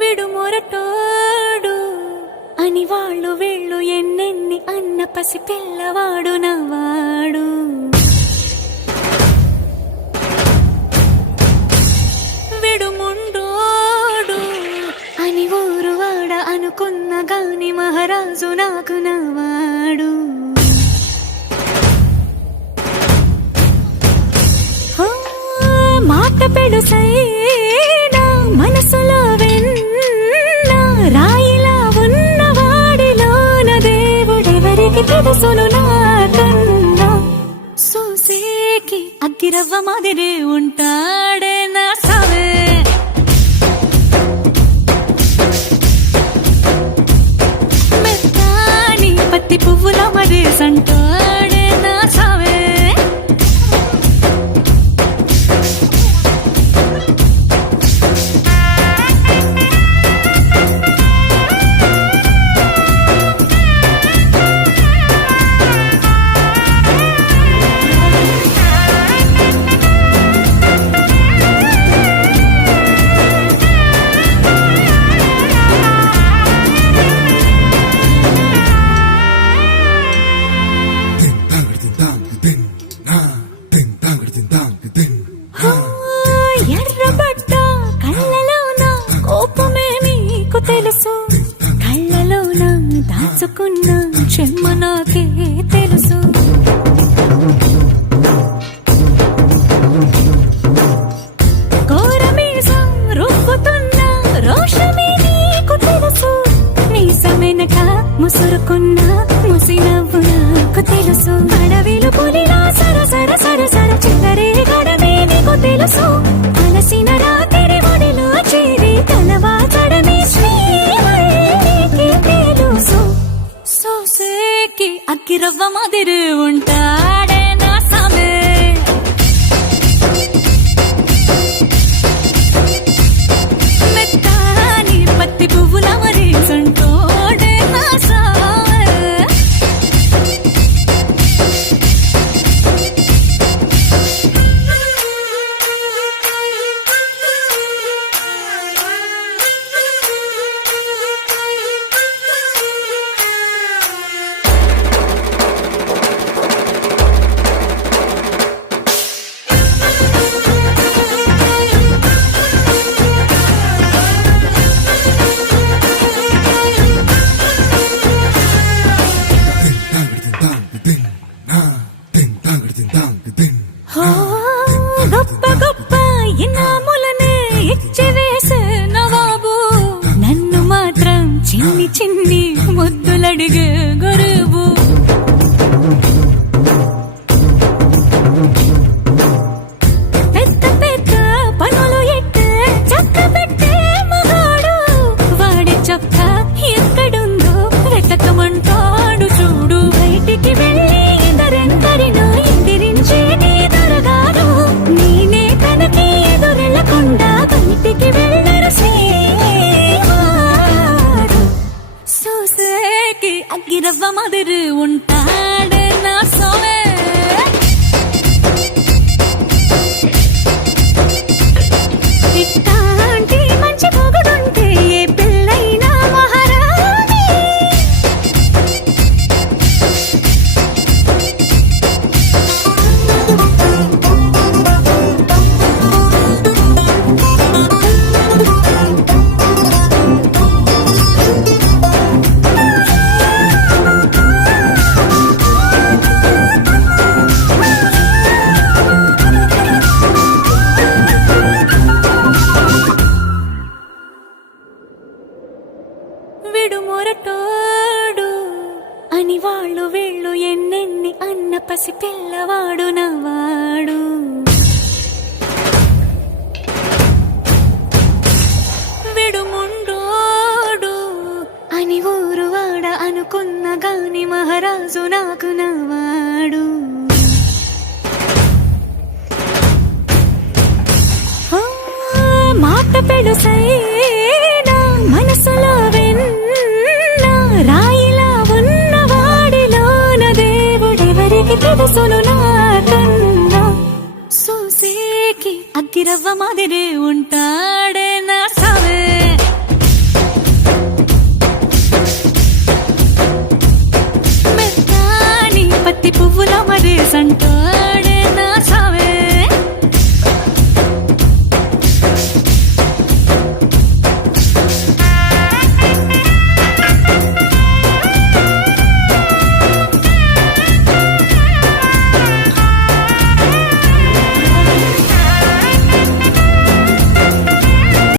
విడుమొరటోడు అని వాళ్ళు వీళ్ళు ఎన్నెన్ని అన్న పసి పిల్లవాడు నవ్వాడు. విడుముండోడు అని ఊరు వాడ అనుకున్న గాని మహారాజు నాకు నవ్వాడు. మాట పెడుసైనా మనసులో వెన్న రాయిలా ఉన్నవాడిలోన దేవుడెవరికి తెలుసును నాకన్నా. సూసేకి అగ్గిరవ్వ మాదిరి ఉంటాడే నా సావే. మెత్తాని పత్తి పువ్వుల మరి సంటాడే నా సావే. ఎర్రబడ్డ కళ్ళలోన కోపమే నీకు తెలుసు, కళ్ళలోన దాచుకున్న చెమ్మ నాకే తెలుసు. కోరమీసం రుబ్బుతున్న రోషమే నీకు తెలుసు, మీసమెనక ముసురుకున్న ముసినవ్వు నాకు తెలుసు. అడవిలు పులిలా సర సర సర సర చిల్లరే గడమే నీకు తెలుసు. అలసిన రాత్రి ఒడిలో చేరి కలవాచడమే శ్రీకి తెలుసు. సోసేకి అగ్గిరవ్వ మాదిరి ఉంటాడే నా సామే. మెత్తాని పత్తి పువ్వుల మరి సంటోడే నా సామే. గొప్ప గొప్ప ఇనాములనే ఇచ్చి వేసే నవాబు, నన్ను మాత్రం చిన్ని చిన్ని ముద్దులడిగే గురువు. పెద్ద పెద్ద పనులు ఎట్టే చక్క పెట్టే మగాడు, వాడి చొక్క ఎక్కడుందో వెతకమంటాడు చూడు. బయటికి వెళ్ళి ఇద్దరెందరినో ఇందిరించే దొరగాడు, నేనే తనకి ఎదురెళ్ళకుండా బయటికి వెళ్ళరు శ్రీవాడు. సూసేకి అగ్గిరవ్వ మాదిరి ఉంటాడే నా సోమే. ఇట్టాంటి మంచి పొగుడుంటే ఏ పిల్లైనా మహారాణి. విడుమొరటోడు అని వాళ్ళు వీళ్ళు ఎన్నెన్ని అన్న పసి పిల్లవాడు నవ్వాడు. విడుముండోడు అని ఊరు వాడ అనుకున్న గాని మహారాజు నాకు నవ్వాడు. మాట పెడుసైనా మనసులో వెన్న రాయిలా ఉన్నవాడిలోన దేవుడెవరికి తెలుసును నాకన్నా. సూసేకి అగ్గిరవ్వ మాదిరి ఉంటాడే నా సావే. సంటోడే